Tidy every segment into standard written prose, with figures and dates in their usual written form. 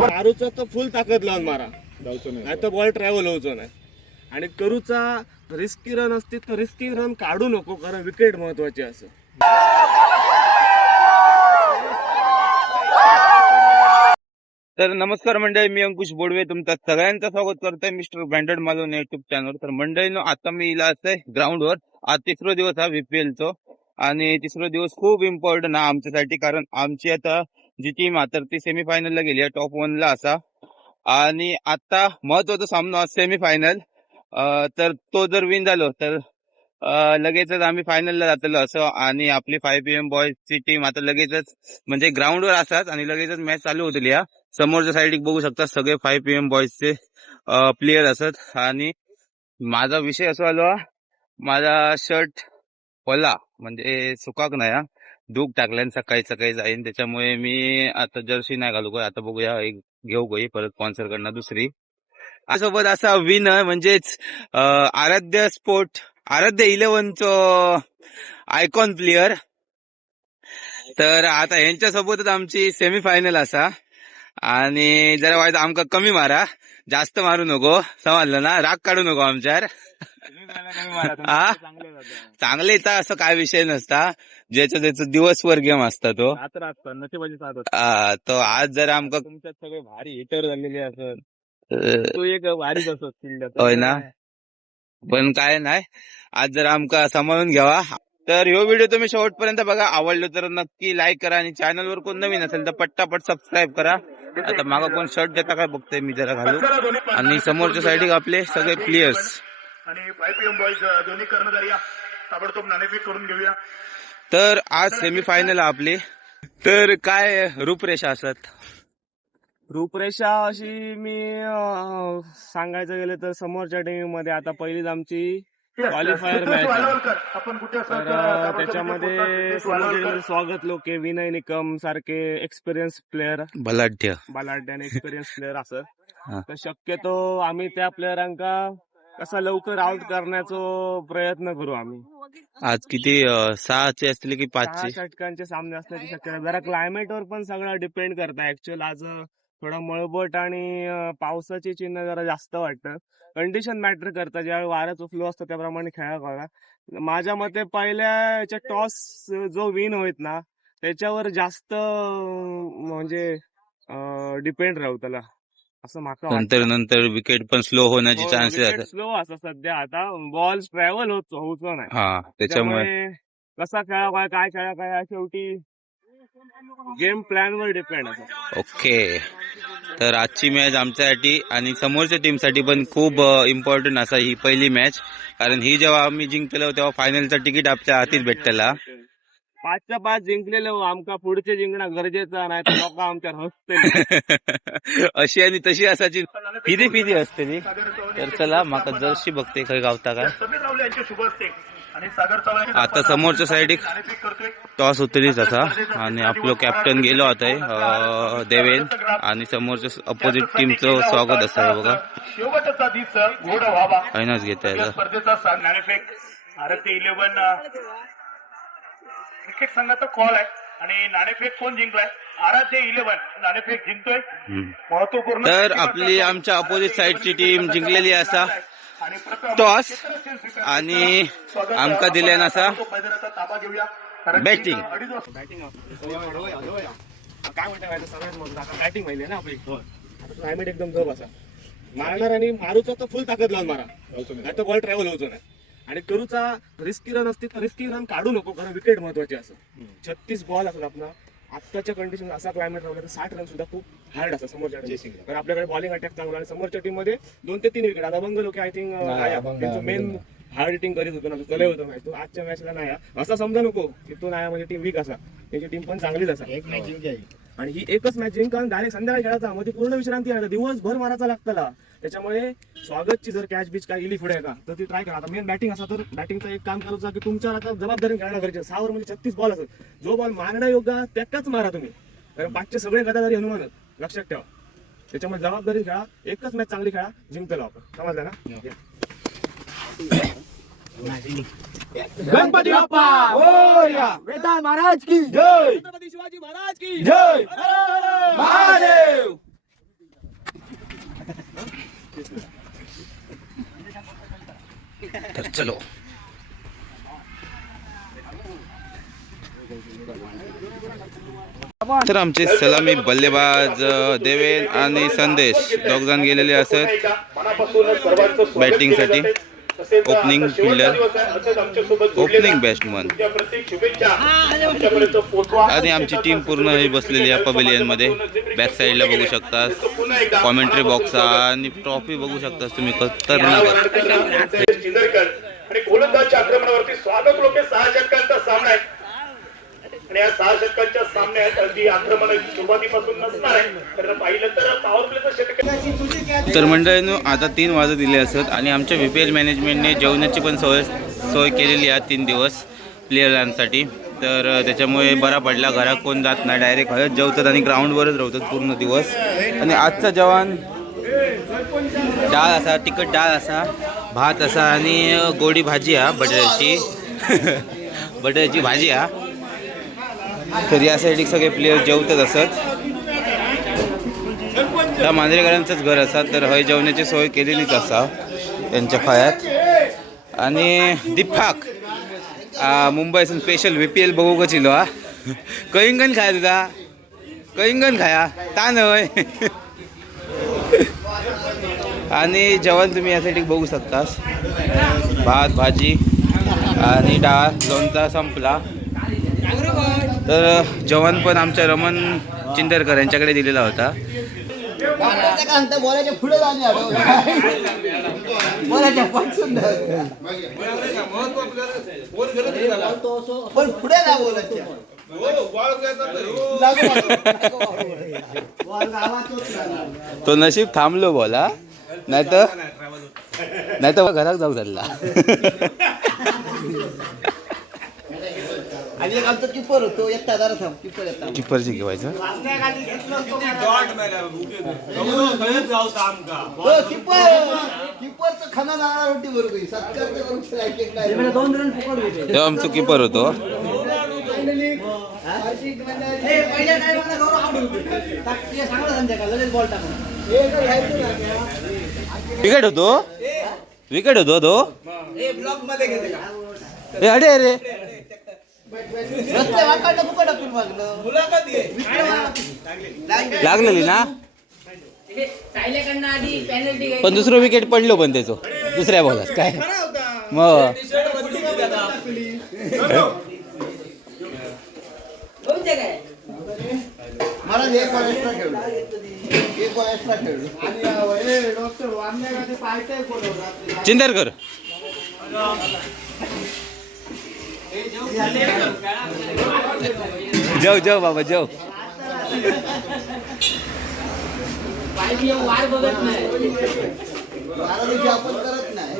मारूचा तर फुल ताकद लावून मारा नाही तर बॉल ट्रॅव्हल होऊचो नाही. आणि करूचा रिस्की रन असते तर रिस्की रन काढू नको, कारण विकेट महत्वाची असं. तर नमस्कार मंडळी, मी अंकुश बोडवे तुमचं सगळ्यांचं स्वागत करतोय mister branded Malvan YouTube channel. तर मंडळीनो, आता मी इला असतोय ग्राउंडवर. आज तिसरा दिवस हा VPL आणि तिसरा दिवस खूप इम्पॉर्टंट हा आमच्यासाठी, कारण आमची आता जी टीम आहे तर ती सेमीफायनलला गेली आहे, टॉप 1 ला असा. आणि आता महत्वाचा सामना सेमीफायनल, तर तो जर विन झालो तर लगेचच आम्ही फायनलला जातलो असं. आणि आपली 5 PM बॉयज ची टीम आता लगेचच म्हणजे ग्राउंडवर असतात आणि लगेचच मॅच चालू होतील. या समोरच्या साईड बघू शकता सगळे 5 PM बॉयजचे प्लेयर असत. आणि माझा विषय असं आलो, माझा शर्ट ओला म्हणजे सुकाक नाही, धूक टाकल्यान सकाळी सकाळी जाईन, त्याच्यामुळे मी आता जर्सी नाही घालू. आता बघूया, एक घेऊ गई परत स्पॉन्सर कडनं दुसरी. सोबत असा विन म्हणजेच आराध्य 11 आयकॉन प्लेयर. तर आता यांच्यासोबतच आमची सेमीफायनल असा. आणि जरा वाईट आमका कमी मारा, जास्त मारू नको, समजलं ना, राग काढू नको आमच्यावर. चांगले तर असं काय विषय नसता, ज्याचं दिवसभर गेम असता तो. तो आज जरा आमका तुमच्यात सगळे भारी हिटर झालेले असत, तू एक भारीच असत होय ना. पण काय नाही, आज जरा आमका सांभाळून घ्यावा. तर ह्यो व्हिडिओ तुम्ही शेवटपर्यंत बघा, आवडलो तर नक्की लाईक करा. आणि चॅनलवर कोण नवीन असेल तर पट्टापट सबस्क्राईब करा. आता मागा कोण शर्ट देता काय बघतोय मी, जरा घालू. आणि समोरच्या साईड आपले सगळे प्लेयर्स आणि 5 PM बॉयज दोन्ही कर्णधारी ताबडतोब नाणेफेक करून घेऊया. तर आज सेमीफायनल आपली. तर काय रूपरेषा असत? रूपरेषा अशी मी सांगायचं गेलं तर समोरच्या टीममध्ये आता पहिलीच आमची क्वालिफायर मॅच आहे. तर त्याच्यामध्ये समोरच्या स्वागत लोके विनय निकम सारखे एक्सपिरियन्स प्लेयर, बलाढ्य आणि एक्सपिरियन्स प्लेयर असत. तर शक्यतो आम्ही त्या प्लेयरांका कसा लवकर आउट करण्याचा प्रयत्न करू आम्ही. आज किती 6चे असतील की 5चे? 6 षटकांचे सामने असण्याची शक्यता. जरा क्लायमेटवर पण सगळं डिपेंड करतं. ऍक्च्युअल आज थोडा मळबट आणि पावसाची चिन्ह जरा जास्त वाटतं. कंडिशन मॅटर करतं, ज्यावेळी वाऱ्याचा फ्लो असतो त्याप्रमाणे खेळा करा. माझ्या मते पहिल्या टॉस जो विन होईत ना त्याच्यावर जास्त म्हणजे डिपेंड राहू त्याला, असं माका नंतर विकेट पण स्लो होण्याची चान्सेस आहेत. स्लो असं सध्या आता बॉल ट्रॅव्हल होत नाही, त्याच्यामुळे कसा खेळा काय खेळा काय शेवटी गेम प्लॅन वर डिपेंड असं. ओके. तर आजची मॅच आमच्यासाठी आणि समोरच्या टीमसाठी पण खूप इम्पॉर्टंट असा ही पहिली मॅच, कारण ही जेव्हा आम्ही जिंकलो तेव्हा फायनलचं तिकीट आपल्या हातीच भेटलेला. 5च्या 5 जिंकलेलो, आमका पुढचे जिंकणं गरजेचं नाही तर लोक आमच्यावर हसते. अशी आणि तशी असाची फिदी असते ती. तर चला, माका जर्सी बघते खय गावता काय. आता समोरच्या साईड टॉस होतलीच असा आणि आपलं कॅप्टन गेलो आता देवेन, आणि समोरच्या अपोजिट टीमचं स्वागत असं बघा. शेवटचा दिस गोड व्हावा फायनच घेत आहे स्पर्धेचा नाणेफेक. आराध्य 11 क्रिकेट संघाचा कॉल आहे आणि नाणेफेक कोण जिंकलाय? आराध्य 11 नाणेफेक जिंकतोय. महत्वपूर्ण. तर आपली आमच्या अपोजिट साईडची टीम जिंकलेली असा टॉस आणि आमका दिले असा बॅटिंग. काय म्हणतात सगळ्यात महत्त्वाचं बॅटिंग माहिती ना आपली. क्लायमेट एकदम गप असा मारणार आणि मारूचा तर फुल ताकद लावून मारा, नाही तर बॉल ट्रॅव्हल होतो नाही. आणि करूचा रिस्की रन असते तर रिस्की रन काढू नको, कारण विकेट महत्वाची असं. 36 बॉल असतात आपला. आत्ताच्या कंडिशन असा क्लायमेट राहिला तर 60 रन सुद्धा खूप हार्ड असतात समोरच्या टीम, कारण आपल्याकडे बॉलिंग अटॅक चांगला. आणि समोरच्या टीम मध्ये 2 ते 3 विकेट. आता बंग लोक आय थिंक त्यांचं मेन हार्ड हिटिंग करीत होतो ना, चले होतो तो आजच्या मॅचला नाही. असं समजा नको की तो नाही म्हणजे टीम वीक असा, त्याची टीम पण चांगलीच असा. आणि ही एकच मॅच जिंक, कारण डायरेक्ट संध्याकाळी खेळायचा, मध्ये पूर्ण विश्रांती आहे, दिवसभर मारायचा लागताला. त्याच्यामुळे स्वागतची जर कॅच बीच काय इली पुढे का तर ती ट्राय करा. आता मेन बॅटिंग असा तर बॅटिंगचा एक काम करायचं की तुमच्यावर आता जबाबदारी खेळणं गरजेचं. 6 ओव्हर म्हणजे 36 बॉल असत, जो बॉल मारण्या योग्य त्याच मारा तुम्ही, कारण 5चे सगळे गदाधारी हनुमानच, लक्षात ठेवा. त्याच्यामुळे जबाबदारी खेळा, एकच मॅच चांगली खेळा, जिंकलो आपण, समजलं ना. गणपती बाप्पा मोरया. वेताळ महाराज की जय. छत्रपती शिवाजी महाराज की जय. महादेव. तर चलो. तर आमचे सलामी बल्लेबाज देवेन आणि संदेश दोघ जण गेलेले असत बॅटिंग साठी. ओपनिंग फिल्डर, ओपनिंग बॅट्समन आणि आमची टीम पूर्ण ही बसलेली आहे पवेलियन मध्ये. बॅक साईडला बघू शकता, कॉमेंट्री बॉक्स आणि ट्रॉफी बघू शकता तुम्ही. खतरनाक आणि गोलंदाजच्या आक्रमणावरती स्वागत लोके 6 षटकांचा सामना आहे आणि या 6 षटकांच्या सामन्यात अगदी आक्रमण सुरुवातीपासून नसणार आहे. तर पाहिलं तर पॉवर प्लेचं षटक. तर मंडळींनो आता 3 वाजत दिले असत आणि आमच्या VPL मॅनेजमेंटने जेवणाची पण सोय केलेली आहे 3 दिवस प्लेयरांसाठी. तर त्याच्यामुळे बरा पडला, घरात कोण जात नाही, डायरेक्ट हळद जेवतात आणि ग्राउंडवरच राहतात पूर्ण दिवस. आणि आजचा जेवण डाळ असा, तिखट डाळ असा, भात असा आणि गोडी भाजी हा बटाट्याची बटाट्याची भाजी हा. तर यासाठी सगळे प्लेयर जेवतात असत. त्या मांजरेकरांचंच घर असा, तर हय जेवणाची सोय केलेलीच असा त्यांच्या फळ्यात. आणि दीपक मुंबईसून स्पेशल VPL बघू का चिलो हा. कळिंगण खाया तुझा, कळिंगण खाया तान हय. आणि जेवण तुम्ही यासाठी बघू शकतास, भात भाजी आणि डाळ, लोणचा संपला. तर जेवण पण आमच्या रमण चिंदरकर यांच्याकडे दिलेला होता. तो नशीब थांबलो बोला, नाही तर घरात जाऊ झाला. आणि एक आमचा किपर होतो, एकटा जरा थांब, किपर येतात. किपरची घेवायचं हो, किपरचं खाना नाना रोटी बरोबर सत्कार करून 2 रन फुकट होते. तेव्हा आमचा किपर होतो. पहिल्या टायमाला गौरव आउट होते. सांगलं संध्याकाळ लगेच बॉल टाकून विकेट होतो तो. ब्लॉक मध्ये घेते का? ए अरे अरे रस्ते वाकडलं फुकट आपण मागलं. लागलेली ना, पण दुसरं विकेट पडलो पण त्याचं दुसऱ्या बॉलात काय मग. मला एक बॉल एक्स्ट्रा खेळलो, एक बॉल एक्स्ट्रा खेळलो. चिंदरकर जाऊ बाबा जाऊ. वार बघत नाही, आपण करत नाही.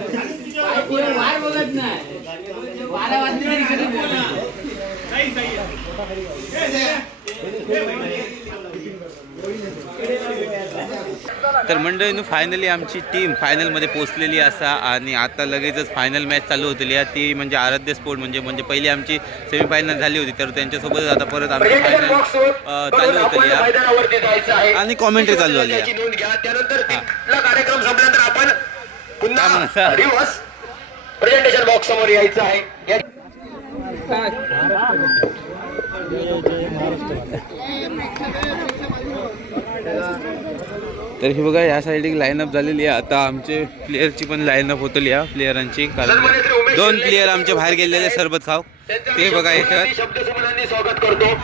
वार बघत नाही, वारा वाजली तरी तर मंडळीनं फायनली आमची टीम फायनलमध्ये पोहोचलेली असा. आणि आता लगेचच फायनल मॅच चालू होतली आहे, ती म्हणजे आराध्य स्पोर्ट म्हणजे पहिली आमची सेमीफायनल झाली होती, तर त्यांच्यासोबतच आता परत आमची फायनल चालू होतली आहे आणि कॉमेंट्री चालू झाली आहे. कार्यक्रम संपल्यानंतर आपण पुन्हा काय म्हणता? दिवस प्रेझेंटेशन बॉक्स समोर यायचं आहे. तर हे बघा या साईड एक लाईनअप झालेली आहे. आता आमचे प्लेयरची पण लाईनअप होतली या प्लेयरांची, कारण 2 प्लेयर आमचे बाहेर गेलेले सरबत खाव ते बघा येतात. स्वागत करतो.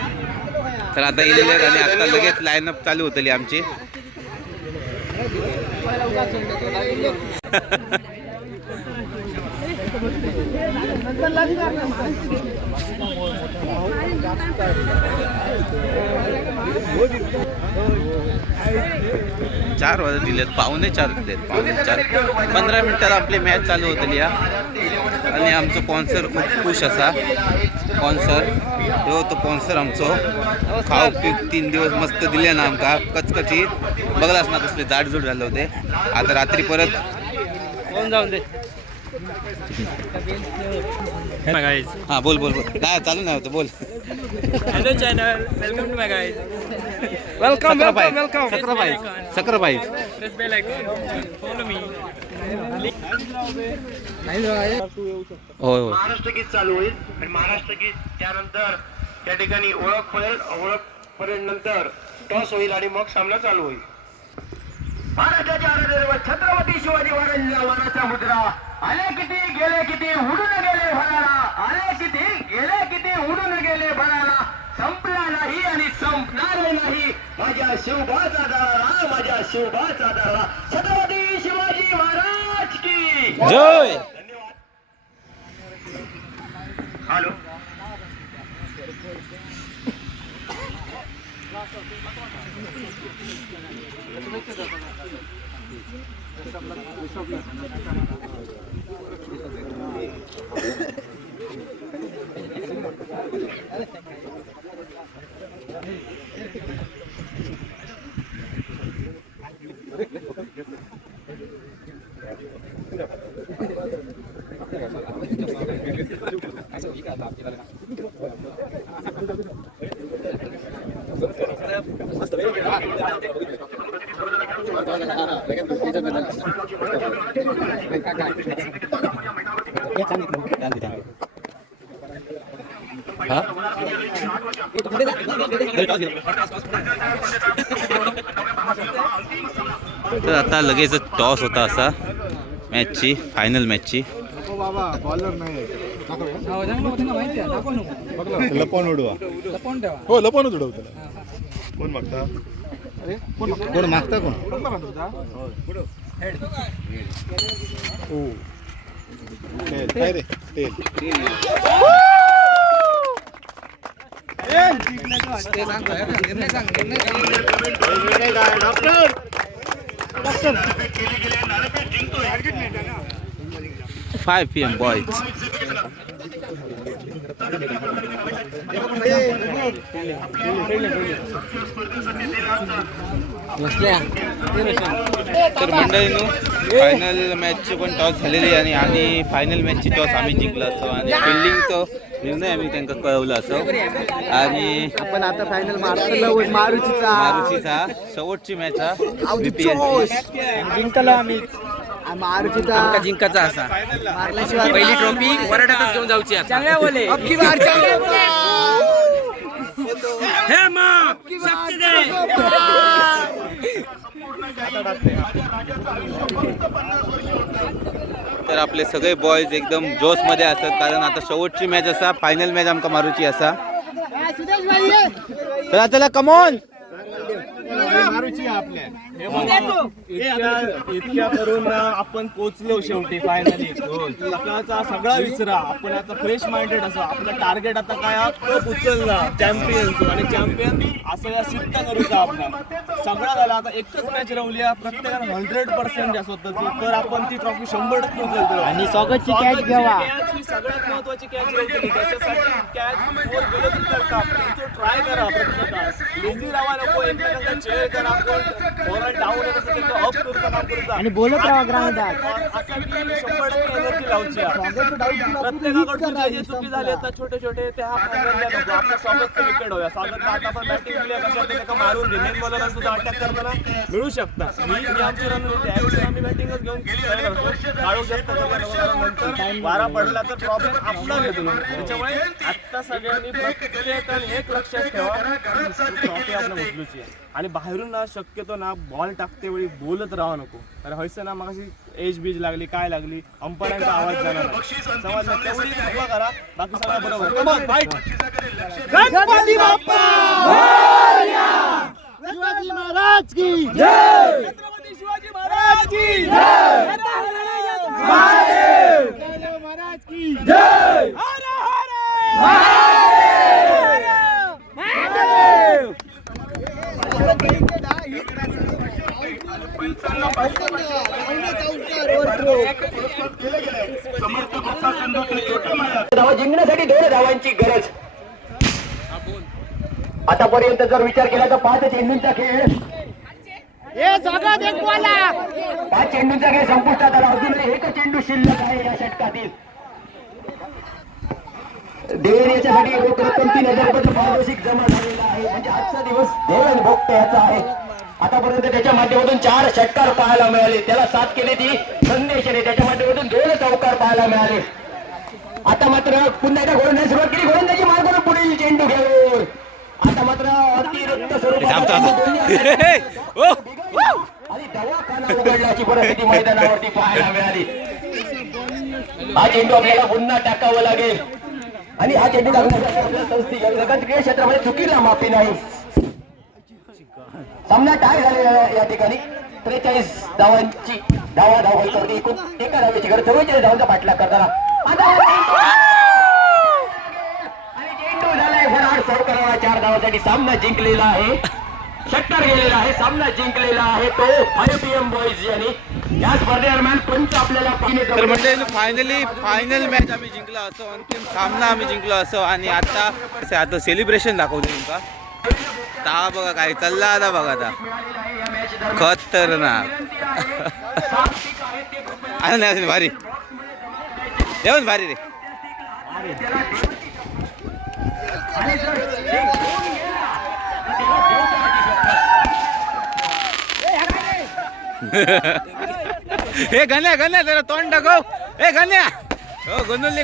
तर आता गेलेले आहेत आणि आता लगेच लाईनअप चालू होतली आमची. चार वाजत दिलेत, 3:45 दिलेत, 3:45. 15 मिनिटात आपली मॅच चालू होतली या. आणि आमचं स्पॉन्सर खूप खुश असा. स्पॉन्सर हो तो स्पॉन्सर आमचं खाऊ पीक 3 दिवस मस्त दिले ना आमका कचकचीत. बघलास ना कसले जाडजूड झाले होते. आता रात्री परत जाऊन दे हा बोल बोल बोल नाही चालू नाही होतं बोल. Hello channel, welcome to my guys. Subscribe press bell icon, follow me. होय होय. महाराष्ट्र गीत चालू होईल आणि महाराष्ट्र गीत त्यानंतर त्या ठिकाणी ओळख होईल. ओळख पर्यंत नंतर टॉस होईल आणि मग सामना चालू होईल. महाराष्ट्राच्या आराध्य छत्रपती शिवाजी महाराजांच्या वाराच्या मुद्रा आले किती गेले किती उडून गेले भराला. आले किती गेले किती उडून गेले भराला. संपला नाही आणि संपणार नाही माझ्या शिवबाचा दारा, माझ्या शिवबाचा दारा. छत्रपती शिवाजी महाराज की जय. धन्यवाद. हॅलो तर आता लगेच टॉस होता असा मॅचची, फायनल मॅचची. लपवून उडवा. हो लपवूनच उडव त्याला. कोण मागता? कोण मागता कोण? हो काय रे तेल. Five PM boys. तर मंडळींनो फायनल मॅचची पण टॉस झालेली आहे आणि फायनल मॅचची टॉस आम्ही जिंकलो असतो आणि फिल्डिंगचं निर्णय आम्ही त्यांना कळवला असो. आणि आपण आता फायनल मारुतीचा मारुतीचा शेवटची मॅच हा BPL जिंकलो आम्ही. मारुतीचा जिंकाचा असा मारल्याशिवाय पहिली ट्रॉफी वराडातच घेऊन जाऊची आता. चांगल्या बोले अबकी बार चांगले हे मा शक्ती दे. तर आपले सगळे बॉयज एकदम जोश मध्ये असतात कारण आता शेवटची मॅच असा, फायनल मॅच आमका मारुची असा. चला चला कमॉन. इतक्या करून आपण पोहोचलो शेवटी फायनली. सकाळचा सगळा विसरा, आपण आता फ्रेश माइंडेड असो. आपलं टार्गेट आता काय कप उचलला चॅम्पियनचं आणि चॅम्पियन असं या सिद्ध करूचा आपला सगळा झाला. आता एकच मॅच रवली, प्रत्येकाने 100% द्या स्वतःची, तर आपण ती ट्रॉफी 100% उचलतो. आणि स्वागतची कॅच घ्यावा. ही सगळ्यात महत्वाची कॅच रवली. त्याच्यासाठी कॅच फोर गेलं तरी चालतं, ट्राय करा प्रत्येकात. लेझी राहा नको, एकमेकांना चेअर करा. कोण डाऊन येत असेल त्याचं अप करूचा काम करूचा आणि बोलत राहा ग्राउंडात. असं की 100% एनर्जी लावची. प्रत्येकाकडून जे चुकी झाली आता छोटे छोटे ते हा फायनल नको. आपल्या स्वागतचं विकेट होया. स्वागतला आता पण बॅटिंग मिळेल कशा त्याला मारून घे. मेन बॉलर सुद्धा अटॅक करताना मिळू शकता. ही आमची रणनीती आहे. आम्ही बॅटिंगच घेऊन काढू जास्त नंतर वारा पडला तर प्रॉब्लेम आपला घेतो. त्याच्यामुळे आता सगळ्यांनी प्रत्येकाने एक लक्षात ठेवा, ट्रॉफी आपल्या उचलूची आहे. आणि बाहेरून ना शक्यतो ना बॉल टाकते वेळी बोलत राहा नको. तर हयसं ना मग एज बीज लागली काय लागली अंपायरांचा आवाज जाणार नाही. समजलं तेवढी हवा करा, बाकी सगळं बरोबर. Come on fight. Ganpati Bappa Morya. Shivaji Maharaj की जय. छत्रपती शिवाजी महाराज की जय. महादेव महाराज की जय. हर हर महादेव. महादेव. धावा जिंकण्यासाठी 2 धावांची गरज. आतापर्यंत जर विचार केला तर 5 चेंडूंचा खेळ, 5 चेंडूंचा खेळ संपुष्टात आला. अजूनही 1 चेंडू शिल्लक आहे या षटकातील. देवेर याच्यासाठी रोख रक्कम 3,000 रुपयाचं पारितोषिक जमा झालेलं आहे. म्हणजे आजचा दिवस देवेन भोगटे याचा आहे. आतापर्यंत त्याच्या माध्यमातून 4 षटकार पाहायला मिळाले. त्याला साथ केली ती संदेशाने. त्याच्या माध्यमातून 2 चौकार पाहायला मिळाले. आता मात्र पुन्हा एकदा गोलंदाजी सुरुवात केली. गोलंदाजी मार्गावर पुढील चेंडू घेऊन आता मात्र अतिरिक्त स्वरूपात आणि दवाखाना उघडल्याची परिस्थिती मैदानावरती पाहायला मिळाली. हा चेंडू आपल्याला पुन्हा टाकावा लागेल आणि हा चेंडू क्रीडा क्षेत्रामध्ये चुकीला माफी नाही. सामना टाय झालेला या ठिकाणी 43 धावांची धावल करते. एकूण एका धावेची गरज 44 धावांचा पाठलाग करताना आणि चेंडू झालाय फरार. चौकाराला 4 धावांसाठी सामना जिंकलेला आहे. षटकार गेलेला आहे. सामना जिंकलेला आहे तो IPM बॉईज यांनी. या स्पर्धेदरम्यान पंच आपल्याला तर म्हणजे फायनल मॅच आम्ही जिंकलो असो, अंतिम सामना आम्ही जिंकलो असो आणि आता सेलिब्रेशन दाखवते तुमका. ता बघा काय चालला आता बघा आता खतरनाक नाही भारी येऊन भारी रे. हे गण्या जरा तोंड टाकव. हे गण्या हो गोंदुली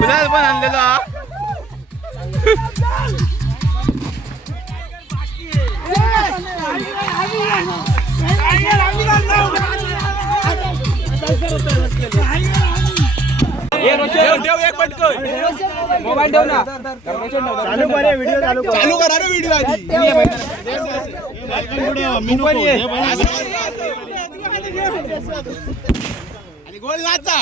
गुलाल पण आणलेलो हा. एक पटकन मोबाईल ठेव ना. चालू कर व्हिडिओ चालू कर. अरे व्हिडिओ आणि गोल नाचा.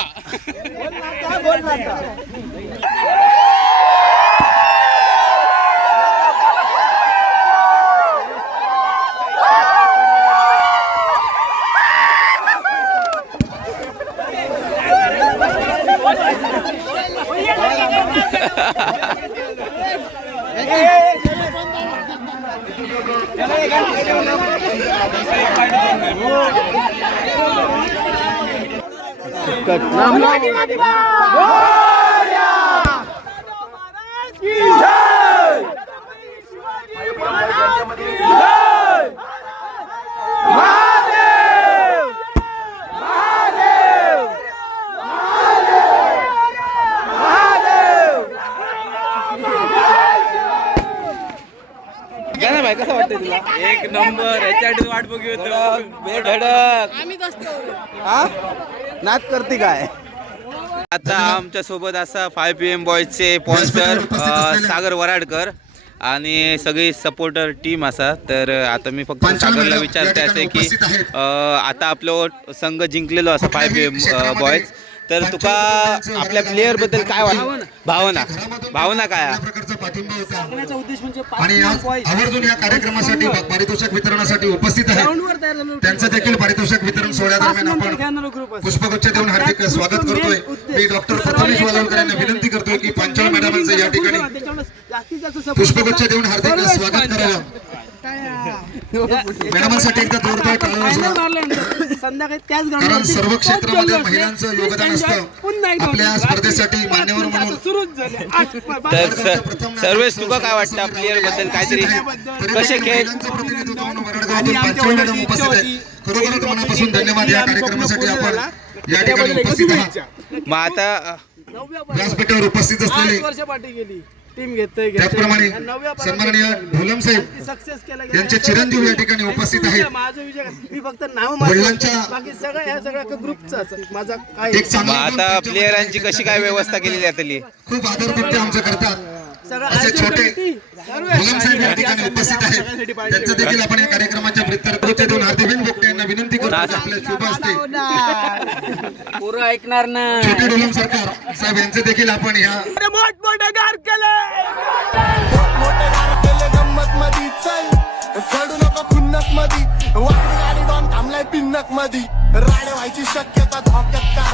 कसं वाटतं तुला? एक नंबर. याच्यासाठी वाट बघू धडक हा नाच करते काय. आता आमच्या सोबत असा 5PM बॉयजचे स्पॉन्सर सागर वराडकर आणि सगळी सपोर्टर टीम असा. तर आता मी फक्त सागरला विचारते असे की आता आपलं संघ जिंकलेलो असा 5PM बॉयज. तर तुका आपल्या प्लेअर बद्दल काय भावना काय उद्देश म्हणजे आणि आवर्जून या कार्यक्रमासाठी पारितोषिक वितरणासाठी उपस्थित आहेत. त्यांचं देखील पारितोषिक वितरण सोहळ्यादरम्यान आपण पुष्पगुच्छ देऊन हार्दिक स्वागत करतोय. मी डॉक्टर प्रथमेश वालवकर यांना विनंती करतोय की पांचाळ मॅडमांचं या ठिकाणी पुष्पगुच्छ देऊन हार्दिक स्वागत करावं. मॅडमांसाठी एकदा जोरदार टाळ्या वाजवा. संध्याकाळी त्याच कारण सर्व क्षेत्रामध्ये महिलांचं योगदान असतं. आपल्या स्पर्धेसाठी मान्यवर म्हणून तर सर्वेश तुका काय वाटतं प्लेअर बद्दल काहीतरी कसे खेळ मॅडम उपस्थित आहेत. खरोखरच मनापासून धन्यवाद. या कार्यक्रमासाठी आपण या ठिकाणी उपस्थित आहात. मग आता व्यासपीठावर उपस्थित असलेले त्याचप्रमाणे सन्माननीय ढोलम साहेब यांचे चिरंजीव या ठिकाणी उपस्थित आहेत. मी फक्त नाव वडिलांच्या बाकी सगळ्या ग्रुपचा माझा काय एक चांगला आता प्लेयरांची कशी काय व्यवस्था केलेली आहे. खूप आदर आमचं करतात असे छोटे ढोलम साहेब या ठिकाणी उपस्थित आहेत. त्यांचं देखील आपण या कार्यक्रमाच्या वृत्तपत्र देऊन हार्दिक बोगटे यांना विनंती करतो. आपल्या शुभ असते पुरं ऐकणार ना. छोटे ढोलम सरकार साहेब यांचे देखील आपण ह्या मोठमोठे गार केले. गंमत मधी चल सोडू नको खुन्नस मधी वाकडी गाडी डॉन थांबलाय पिन्नक मधी राडे व्हायची शक्यता धोक्यात कार